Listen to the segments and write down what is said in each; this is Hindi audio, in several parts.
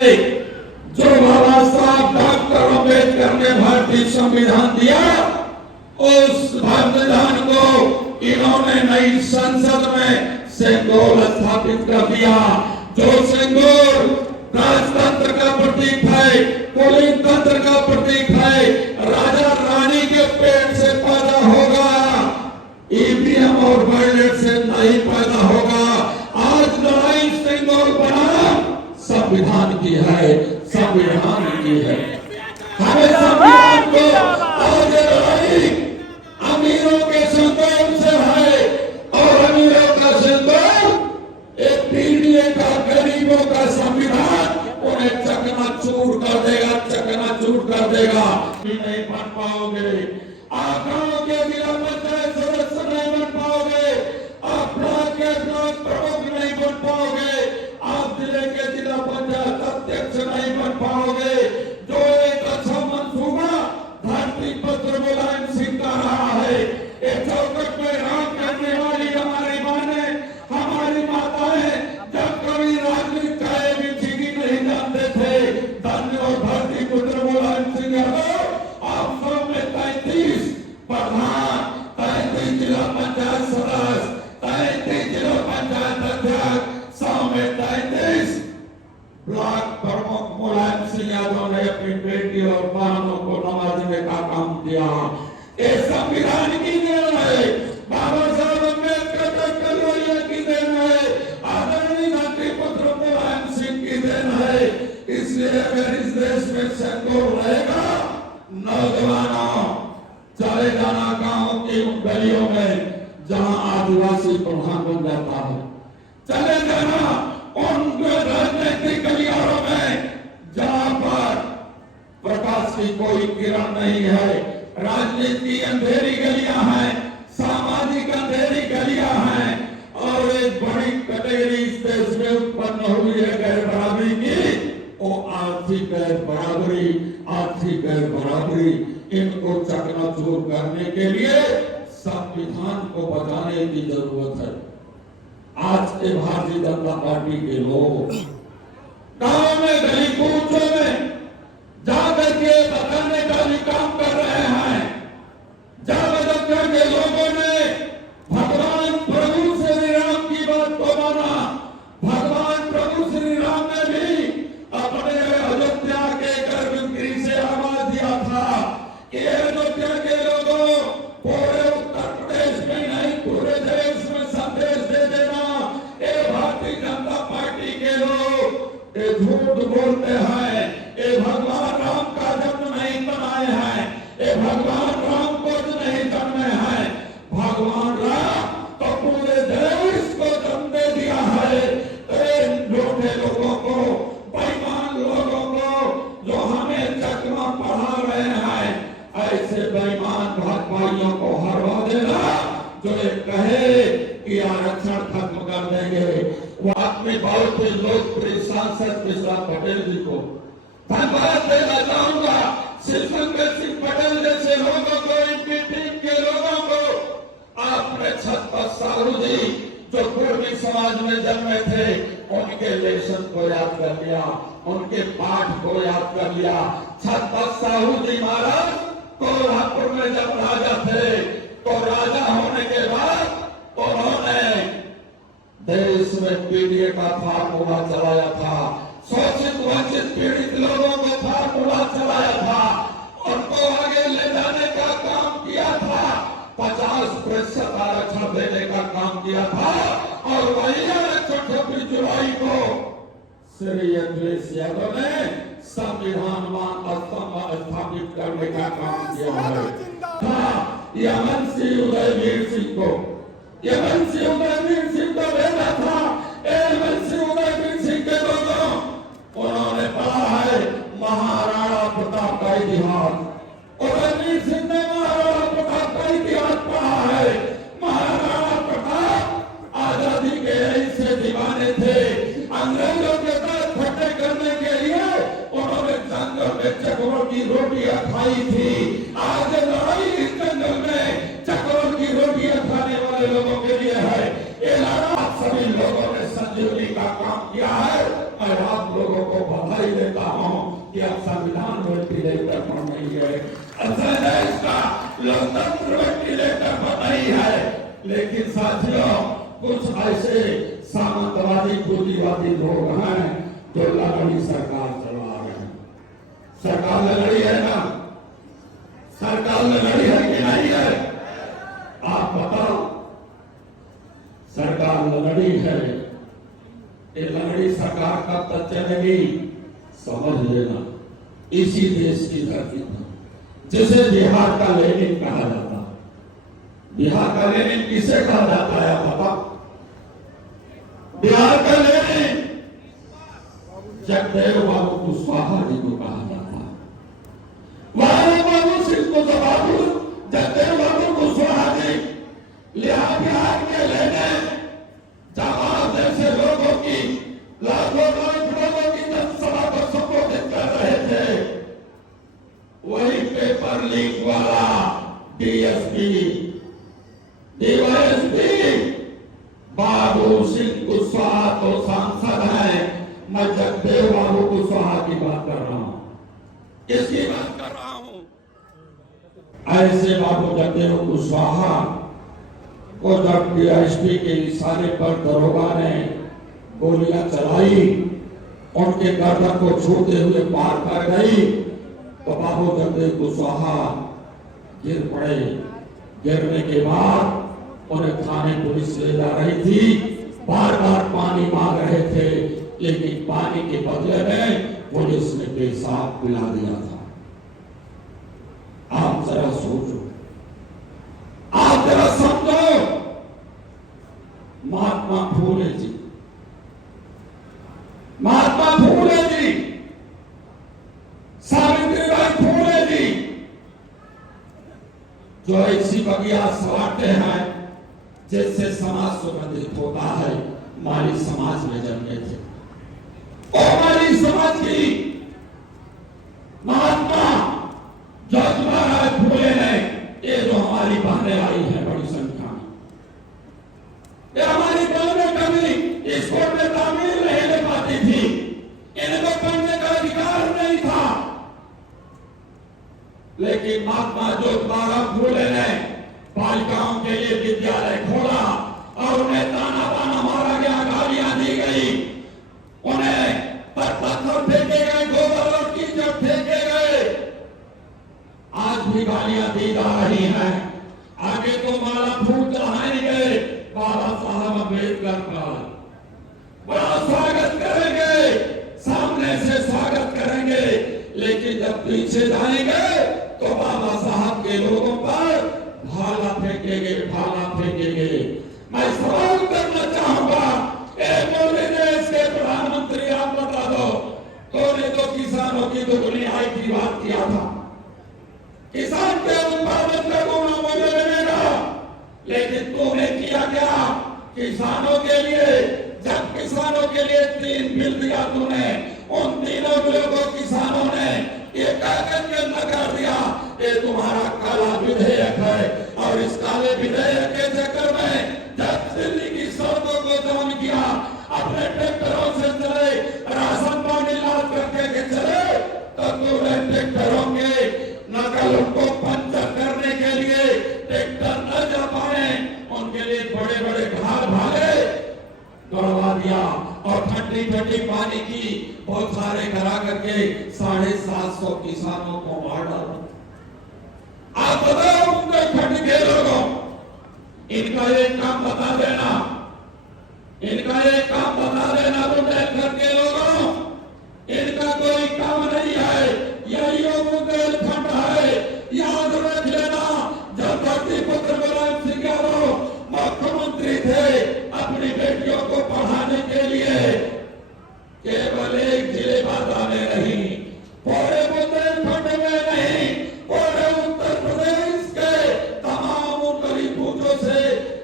जो बाबा साहब डॉक्टर अम्बेडकर ने भारतीय संविधान दिया, उस संविधान को इन्होंने नई संसद में सेंगोल स्थापित कर दिया। जो सेंगोल राजतंत्र का प्रतीक है, कुलीन तंत्र का प्रतीक है, राजा रानी के पेट से पैदा होगा, ईवीएम और बैलेट से नहीं पैदा होगा। आज लड़ाई सेंगोल बना संविधान की है, संविधान की है। हमें संविधान को आज लड़ाई अमीरों के संतोष से है, और अमीरों का संतोष एक पीढ़ी का, गरीबों का संविधान उन्हें चकनाचूर कर देगा, चकनाचूर कर देगा। नहीं बन पाओगे आप, गांव के जिला पंचायत सदस्य नहीं बन पाओगे आप, ब्लॉक के ब्लॉक प्रमुख नहीं बन पाओगे आप, जिले के जिला पंचायत अध्यक्ष नहीं बन पाओगे। जो एक अच्छा मंसूबा धरती पत्र मुलायम सिंह का रहा है, एक चौकट में राम करने वाली हमारी माने, हमारी माताएं जब कभी राजनीति का एबीसीडी नहीं जानते थे, धन्य और धरती पुत्र मुलायम सिंह यादव आप सब में 33 प्रधान, 33 जिला पंचायत सदस्य, 33 जिला पंचायत अध्यक्ष, 100 में 33 ब्लॉक प्रमुख मुलायम सिंह यादव ने अपनी बेटी और बहनों को नवाजने का काम किया। ये संविधान की देन है, बाबा साहब अम्बेडकर की देन है, आदरणीय धरती पुत्र मुलायम सिंह की देन है। इसलिए अगर इस देश में सेंगोल रहेगा, नौजवानों चले जाना गांव की उन गलियों में जहां आदिवासी प्रधान बन जाता है, चले जाना उन राजनीतिक गलियारों में जहां पर प्रकाश की कोई किरण नहीं है, राजनीति अंधेरी गलियां हैं, सामाजिक अंधेरी गलियां हैं, और एक बड़ी कैटेगरी इस देश में उत्पन्न हुई है गैर बराबरी की, वो आर्थिक गैर बराबरी, आर्थिक गैर बराबरी। इनको चकनाचूर करने के लिए संविधान को बचाने की जरूरत है। आज के भारतीय जनता पार्टी के लोग गांव में, गली कूचों में जाकर के बदलने का भी काम कर रहे हैं। जाकर के लोगों ने भगवान प्रभु श्री राम की बात को माना। भगवान प्रभु श्री राम ने भी अपने अयोध्या के गर्भगृह से आवाज दिया था कि अयोध्या के लोगों, पूरे उत्तर प्रदेश में नहीं पूरे देश में संदेश दे देना, ये भारतीय जनता पार्टी के लोग ये झूठ बोलते हैं, ये भगवान राम का जन्म नहीं मनाए हैं, ये भगवान राम को नहीं जन्मे हैं। भगवान राम तो पूरे देश को जन्म दे दिया है। इन झूठे लोगों को, बेईमान लोगों को जो हमें चकमा पढ़ा रहे हैं, ऐसे बेईमान भाइयों को हरवा देना, जो ये कहे कि आरक्षण खत्म कर देंगे। वो अपने बहुत ही लोकप्रिय सांसद मिश्रा पटेल जी को धन्यवाद देना चाहूंगा। शिवशंकर सिंह पटेल जैसे लोगों को, इनकी टीम के लोगों को, आपने छत्रपति साहू जी जो पूर्वी समाज में जन्मे थे, उनके लेसन को याद कर लिया, उनके पाठ को याद कर लिया। छत्रपति साहू जी महाराज कोल्हापुर में जब राजा थे, तो राजा होने के बाद उन्होंने देश में पीडीए का फार्मूला चलाया था, शोषित वंचित पीड़ित लोगों को फार्मूला चलाया था, उनको आगे ले जाने का काम किया था, 50% आरक्षण देने का काम किया था, और वही आरक्षण 26 जुलाई को श्री अखिलेश यादव ने संविधान स्थापित करने का काम किया है। यमन से उदयवीर सिंह को, यमन से उदयवीर सिंह को भेजा था। यमन से उदयवीर सिंह के लोगों, उन्होंने पढ़ा है महाराणा प्रताप का इतिहास। उदयवीर सिंह ने महाराणा प्रताप का इतिहास पढ़ा है। महाराणा प्रताप आजादी के ऐसे दीवाने थे, अंग्रेजों के साथ फटे करने के लिए उन्होंने जंगल में चकरों की रोटियां खाई थी। आज लड़ाई इस जंगल में चकरों की रोटियां खाने वाले लोगों के लिए है। ये लड़ाई सभी लोगों ने संजीवनी का काम किया है। मैं आप लोगों को बधाई संविधान वेंटिलेटर पर नहीं है, असर देश का लोकतंत्र वेंटिलेटर पर नहीं है। लेकिन साथियों, कुछ ऐसे सामंतवादी पूंजीवादी लोग हैं जो लंगड़ी सरकार चला रहे हैं। सरकार लंगड़ी है ना? सरकार लंगड़ी है कि नहीं है? आप बताओ, सरकार लंगड़ी है। ये लंगड़ी सरकार कब तक चलेगी समझ लेना। इसी देश की धरती पर, जिसे बिहार का लेनिन कहा जाता है, बिहार का लेनिन किसे कहा जाता है आप बताओ? बिहार का लेनिन जगदेव बाबू कुशवाहा जी को कहा जाता है। वहां बाबू सिंह को बाबू जगदेव बाबू कुशवाहा जी बिहार के लेनिन जवाब जैसे लोगों की लाखों लोगों की जनसभा को संबोधित कर रहे थे। वही पेपर लीक वाला डीएसपी डीवाईएसपी बाबू सिंह कुशवाहा तो सांसद है। मैं जगदेव बाबू कुशवाहा की बात कर रहा हूं। किसकी बात कर रहा हूं? ऐसे बाबू जगदेव कुशवाहा को जब डीएसपी के इशारे पर दरोगा ने गोलियां चलाई, उनके गर्दन को छूते हुए पार कर गई, तो बाबू जगदेव कुशवाहा गिर पड़े। गिरने के बाद उन्हें थाने पुलिस ले जा रही थी। बार बार पानी मांग रहे थे, लेकिन पानी के बदले में पुलिस ने पेशाब पिला दिया था। आप जरा सोचो, आप जरा समझो। महात्मा फूले जी, महात्मा फूले जी, सावित्रीबाई फूले जी, जो ऐसी बगिया सवारते हैं जिससे समाज सुगंधित होता है, हमारी समाज में जन्मे थे। और हमारी समाज की महात्मा ज्योतिबा फूले ने, ये जो हमारी बहनें आई हैं बड़ी संख्या में, ये हमारी बहनें कभी स्कूल में तामील नहीं ले पाती थी, इनको पढ़ने का अधिकार नहीं था। लेकिन महात्मा ज्योतिबा फूले ने बालिकाओं के लिए विद्यालय खोला और उन्हें ताना बाना मारा गया, गालियां दी गई, उन्हें पत्थर फेंके गए, गोबर और कीचड़ फेंके गए। आज भी गालियां दी जा रही हैं। आगे तो माला फूल चढ़ाएंगे बाबा साहब अम्बेडकर का, बड़ा स्वागत करेंगे, सामने से स्वागत करेंगे, लेकिन जब पीछे जाएंगे तो बाबा साहब के लोगों पर भाला फेंकेंगे, भाला फेंकेंगे। मैं सवाल करना चाहूंगा, मोदी देश के प्रधानमंत्री, आप बता दो, तूने तो किसानों की दुगनी आय की बात किया था, किसान के उत्पादन का गुना मुझे मिलेगा, लेकिन तूने किया क्या किसानों के लिए? जब किसानों के लिए 3 बिल दिया तूने, उन तीनों बिलों को किसानों ने ये कागज के अंदर कर दिया, ये तुम्हारा काला विधेयक है। और इस काले विधेयक के चक्कर में जब दिल्ली की सड़कों को जाम किया, अपने ट्रैक्टरों से चले, राशन पानी लाद करके के चले, तो तूने ट्रैक्टरों के नकल को पंचर करने के लिए ट्रैक्टर न जा पाए, उनके लिए बड़े बड़े घाट भागे दौड़वा दिया और ठंडी ठंडी पानी की बहुत सारे करा करके 750 किसानों को मार डाला। आप बताओ बुंदेलखंड के लोगों, इनका एक काम बता देना, इनका एक काम बता देना बुंदेलखंड के लोगों, इनका कोई काम नहीं है, यही बुंदेलखंड है। याद रख लेना, जब धरती पुत्र मुलायम सिंह यादव मुख्यमंत्री थे, अपनी बेटियों को पढ़ाने के लिए केवल एक जिले बाधा में नहीं, पूरे बुंदेलखंड में नहीं, पूरे उत्तर प्रदेश के तमाम उत्तरी भूजों से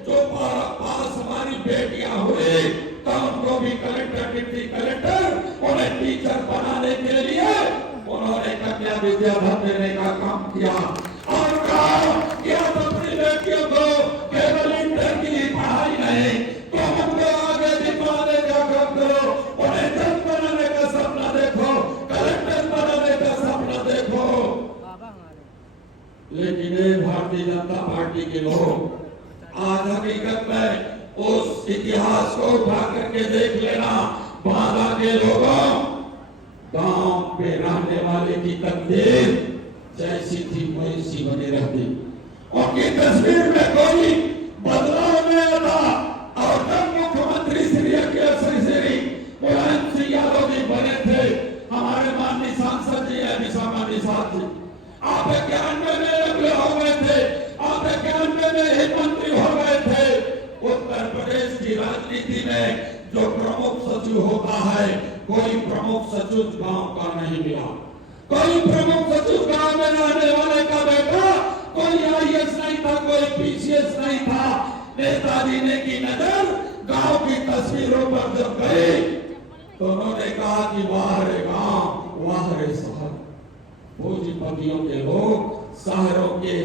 जो पास हमारी बेटियां हुए, तो उनको भी कलेक्टर, डिप्टी कलेक्टर, उन्हें टीचर बनाने के लिए उन्होंने कन्या विद्याधर देने का काम किया और कहा कि आप अपनी बेटियों को केवल इंटर की पढ़ाई नहीं, तो हमको आगे भी पढ़ाने का काम करो, उन्हें जज बनाने का सपना देखो, कलेक्टर बनाने का हकीकत में उस इतिहास को उठा करके देख लेना। बाधा के लोगों, गांव पे रहने वाले की तकदीर जैसी थी वैसी बनी रहती। उनकी तस्वीर में कोई बदलाव नहीं आता। और जब मुख्यमंत्री श्री मुलायम सिंह यादव जी बने थे, हमारे माननीय सांसद जी निशामा निषाद जी, आप 91 में एमएलए हो गए थे, आप 91 में ही मंत्री हो गए थे। उत्तर प्रदेश की राजनीति में जो प्रमुख सचिव होता है, कोई प्रमुख सचिव गांव का नहीं मिला। कोई प्रमुख सचिव गांव में रहने वाले का बेटा, कोई आईएएस नहीं था, कोई पीसीएस नहीं था। नेताजी ने की नजर गांव की तस्वीरों पर जब गई तो उन्होंने कहा कि वाह रे गांव, वाह रे शहर। पूंजीपतियों के लोग शहरों के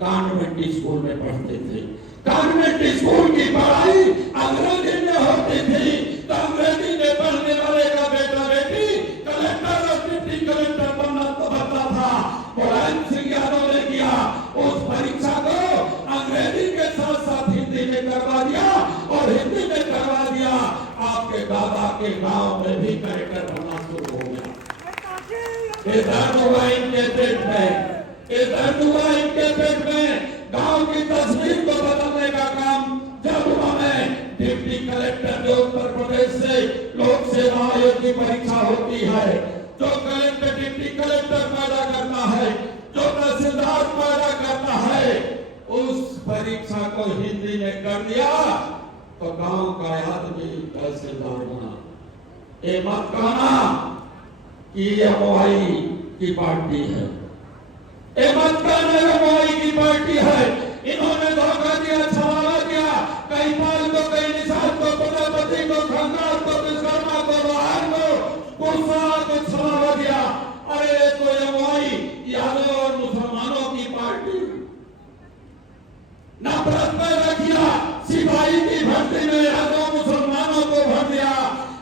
कॉन्वेंट स्कूल में पढ़ते थे। कॉन्वेंट स्कूल की पढ़ाई अंग्रेजी में होती थी, तो अंग्रेजी में पढ़ने वाले का बेटा बेटी कलेक्टर और डिप्टी कलेक्टर बनना था। मुलायम सिंह यादव ने किया, उस परीक्षा को अंग्रेजी के साथ साथ हिंदी में करवा दिया और हिंदी में करवा दिया। आपके दादा के गांव में भी कलेक्टर बनना शुरू हो गया। दर्द हुआ इनके पेट में, दर्द हुआ इनके पेट में। गांव की तस्वीर को बदलने का काम जब हमें डिप्टी कलेक्टर जो उत्तर प्रदेश से लोक सेवा आयोग की परीक्षा होती है, जो कलेक्टर डिप्टी कलेक्टर पैदा करता है, जो तहसीलदार पैदा करता है, उस परीक्षा को हिंदी में कर दिया तो गांव का आदमी तहसीलदार बना। ये मत कहना कि एमओआई की पार्टी है, ये मत कहना एमओआई की पार्टी है। इन्होंने धोखा दिया, छलावा किया, कहीं पाल को, कहीं निषाद को, प्रजापति को, खंगार को, विश्वकर्मा को, लोहार को, कुशवाहा को छलावा दिया। अरे तो एमओआई यादव और मुसलमानों की पार्टी। नफरत पैदा किया, सिपाही की भर्ती में यादव मुसलमानों को भर दिया।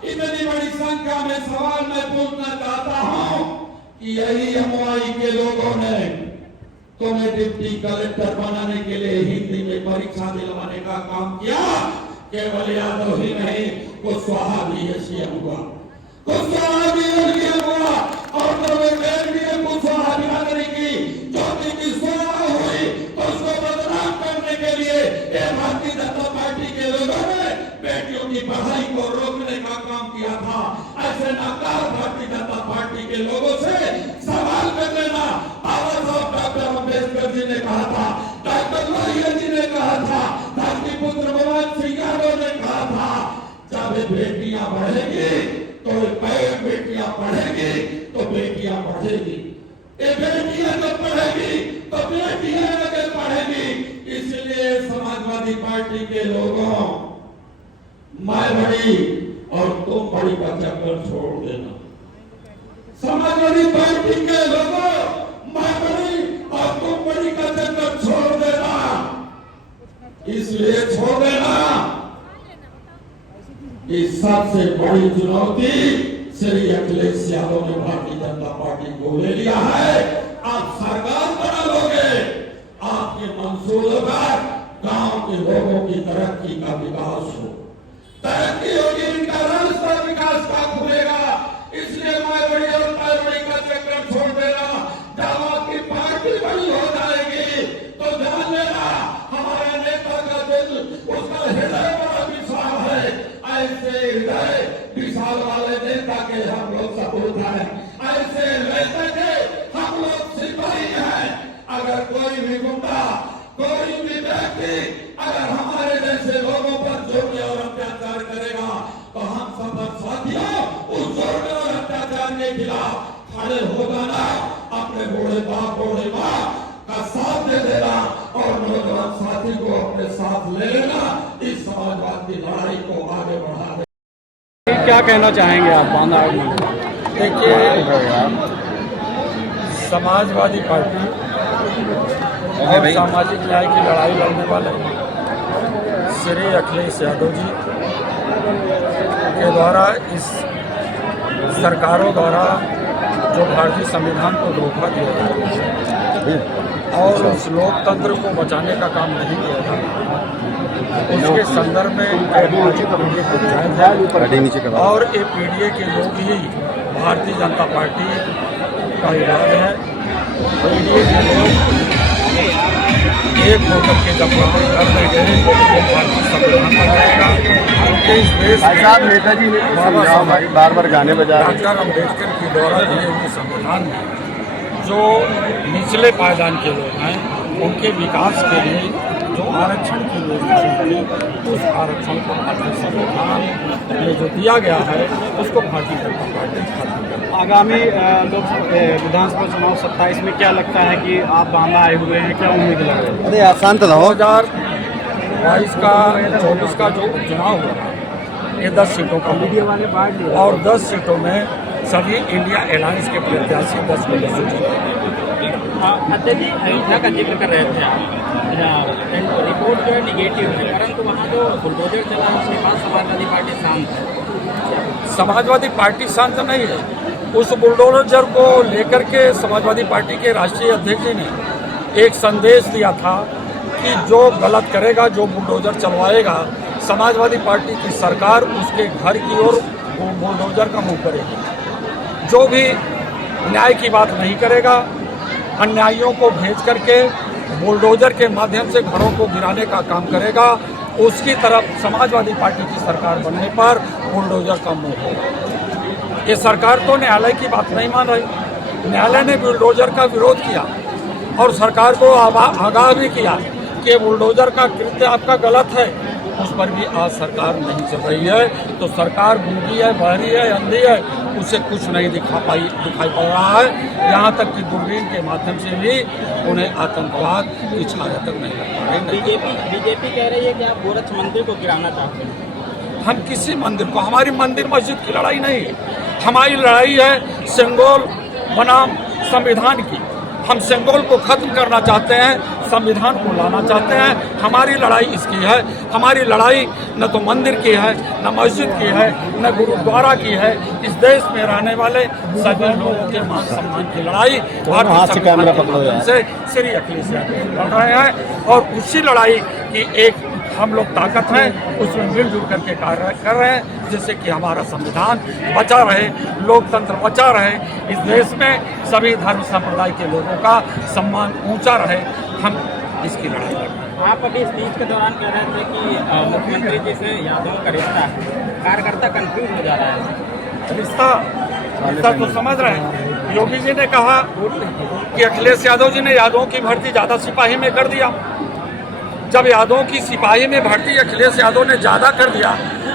इतनी बड़ी संख्या में सवाल मैं पूछना चाहता हूं कि यही एमओआई के लोगों ने तुम्हें डिप्टी कलेक्टर बनाने के लिए हिंदी में परीक्षा दिलवाने का काम किया। केवल यादव ही नहीं, कुशवाहा भी एसडीएम हुआ, कुशवाहा भी एसडीएम हुआ। और जब एसडीएम कुशवाहा बिरादरी की ज्योति की सुलह हुई तो उसको बदनाम करने के लिए भारतीय जनता पार्टी के लोगों ने बेटियों की पढ़ाई को रोकने का काम किया था। ऐसे नाकार भारतीय जनता पार्टी के लोगों से सवाल कर लेना। डॉक्टर अम्बेडकर जी ने कहा था, डॉक्टर लोहिया जी ने कहा था, धरती पुत्र मुलायम सिंह यादव ने कहा था, जब बेटियां बढ़ेगी तो बेटियां पढ़ेगी तो बेटियां बढ़ेगी। ये बेटियां जब पढ़ेगी तो बेटियां आगे पढ़ेगी। इसलिए समाजवादी पार्टी के लोगों, मैं बड़ी और तुम बड़ी का चक्कर छोड़ देना। समाजवादी पार्टी के लोगों, मैं बड़ी और तुम बड़ी का चक्कर छोड़ देना। इसलिए छोड़ देना कि सबसे बड़ी चुनौती श्री अखिलेश यादव ने भारतीय जनता पार्टी को ले लिया है। आप सरकार बना लोगे, आपके मंसूबों पर गांव के लोगों की तरक्की का विकास हो, तरक्की होगी, इनका रास्ता विकास का खुलेगा। इसलिए मैं बड़ी और बड़ी का चक्कर छोड़ देना। जब आपकी पार्टी बड़ी हो जाएगी तो जान लेना हमारे नेता का दिल, उसका हृदय बड़ा विशाल है। ऐसे हृदय विशाल वाले नेता के हम लोग सपूत हैं, ऐसे नेता के हम लोग सिपाही हैं। अगर कोई भी गुंडा, कोई भी व्यक्ति अगर हमारे जैसे लोगों पर जुर्म और अत्याचार करेगा तो हम सब साथियों उस जुर्म और अत्याचार के खिलाफ खड़े हो जाना, अपने बूढ़े बाप बूढ़े माँ का साथ दे देना और नौजवान साथी को अपने साथ ले लेना। इस समाजवाद की लड़ाई को आगे बढ़ा दे। क्या कहना चाहेंगे आप बांदा में? देखिए, समाजवादी पार्टी और सामाजिक न्याय की लड़ाई लड़ने वाले श्री अखिलेश यादव जी के द्वारा, इस सरकारों द्वारा जो भारतीय संविधान को धोखा दिया गया और उस लोकतंत्र को बचाने का काम नहीं किया था, उस के संदर्भ में पीडीए पंचायत है और ये पीडीए के लोग ही भारतीय जनता पार्टी का इलाज है। पीडीए के लोग एक होकर के जब ग्रहण कर लेंगे तो भारतीय संविधान बन जाएगा, क्योंकि इस देश में नेताजी बार गाने बजा डॉक्टर अम्बेडकर के द्वारा दिए हुए संविधान में जो निचले पायदान के लोग हैं उनके विकास के लिए जो आरक्षण की योजना थी, उस आरक्षण को भारतीय संविधान में जो दिया गया है उसको भारतीय जनता पार्टी खत्म कर। आगामी विधानसभा चुनाव 27 में क्या लगता है कि आप बांदा आए हुए हैं, क्या उम्मीद लग रही है? अरे आप शांत रहो। 2022 का 24 का जो चुनाव हुआ ये 10 सीटों का हुआ और 10 सीटों में सभी इंडिया अलायंस के प्रत्याशी 10 में 10 जीते। अध्यक्ष जी, अयोध्या का जिक्र कर रहे थे आप, रिपोर्ट जो है निगेटिव है, परंतु वहाँ जो बुलडोजर चला उसके बाद समाजवादी पार्टी शांत है। समाजवादी पार्टी शांत नहीं है। उस बुलडोजर को लेकर के समाजवादी पार्टी के राष्ट्रीय अध्यक्ष जी ने एक संदेश दिया था कि जो गलत करेगा, जो बुलडोजर चलवाएगा, समाजवादी पार्टी की सरकार उसके घर की ओर बुलडोजर का मुंह करेगी। जो भी न्याय की बात नहीं करेगा, अन्यायियों को भेज करके बुलडोजर के माध्यम से घरों को गिराने का काम करेगा, उसकी तरफ समाजवादी पार्टी की सरकार बनने पर बुलडोजर का मुंह होगा। ये सरकार तो न्यायालय की बात नहीं मान रही। न्यायालय ने बुलडोजर का विरोध किया और सरकार को आगाह भी किया कि बुलडोजर का कृत्य आपका गलत है, उस पर भी आज सरकार नहीं चल रही है। तो सरकार गूंगी है, बहरी है, अंधी है, उसे कुछ नहीं दिखाई पड़ रहा है। यहाँ तक कि दूरबीन के माध्यम से भी उन्हें आतंकवाद की छाया तक नहीं लग पा रही। बीजेपी कह रही है कि आप गोरक्ष मंदिर को गिराना चाहते हैं। हम किसी मंदिर को, हमारी मंदिर मस्जिद की लड़ाई नहीं है, हमारी लड़ाई है सेंगोल बनाम संविधान की। हम सेंगोल को खत्म करना चाहते हैं, संविधान को लाना चाहते हैं। हमारी लड़ाई इसकी है। हमारी लड़ाई न तो मंदिर की है, न मस्जिद की है, न गुरुद्वारा की है। इस देश में रहने वाले सभी लोगों के मान सम्मान की लड़ाई भारतीय संविधान से श्री अखिलेश यादव लड़ रहे हैं और उसी लड़ाई की एक हम लोग ताकत हैं, उसमें मिलजुल करके कार्य कर रहे हैं, जिससे कि हमारा संविधान बचा रहे, लोकतंत्र बचा रहे, इस देश में सभी धर्म संप्रदाय के लोगों का सम्मान ऊंचा रहे। हम इसकी लड़ाई लड़ रहे हैं। आप अभी स्पीच के दौरान कह रहे थे कि मुख्यमंत्री जी से यादव का रिश्ता है, कार्यकर्ता कंफ्यूज हो जा रहा है। रिश्ता तो समझ रहे हैं। योगी जी ने कहा कि अखिलेश यादव जी ने यादवों की भर्ती ज़्यादा सिपाही में कर दिया। जब यादवों की सिपाही में भर्ती अखिलेश यादव ने ज़्यादा कर दिया,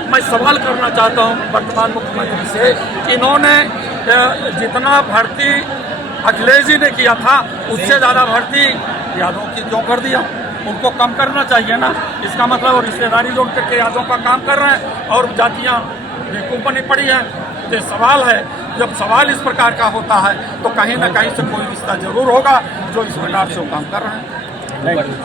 मैं सवाल करना चाहता हूं वर्तमान मुख्यमंत्री से, इन्होंने जितना भर्ती अखिलेश जी ने किया था उससे ज़्यादा भर्ती यादवों की क्यों कर दिया? उनको कम करना चाहिए ना। इसका मतलब रिश्तेदारी जोड़ करके यादवों का काम कर रहे हैं और जातियाँ बेवकूफ़ बनी पड़ी है। तो सवाल है, जब सवाल इस प्रकार का होता है तो कहीं ना कहीं से कोई रिश्ता जरूर होगा जो इस प्रकार से वो काम कर रहे हैं।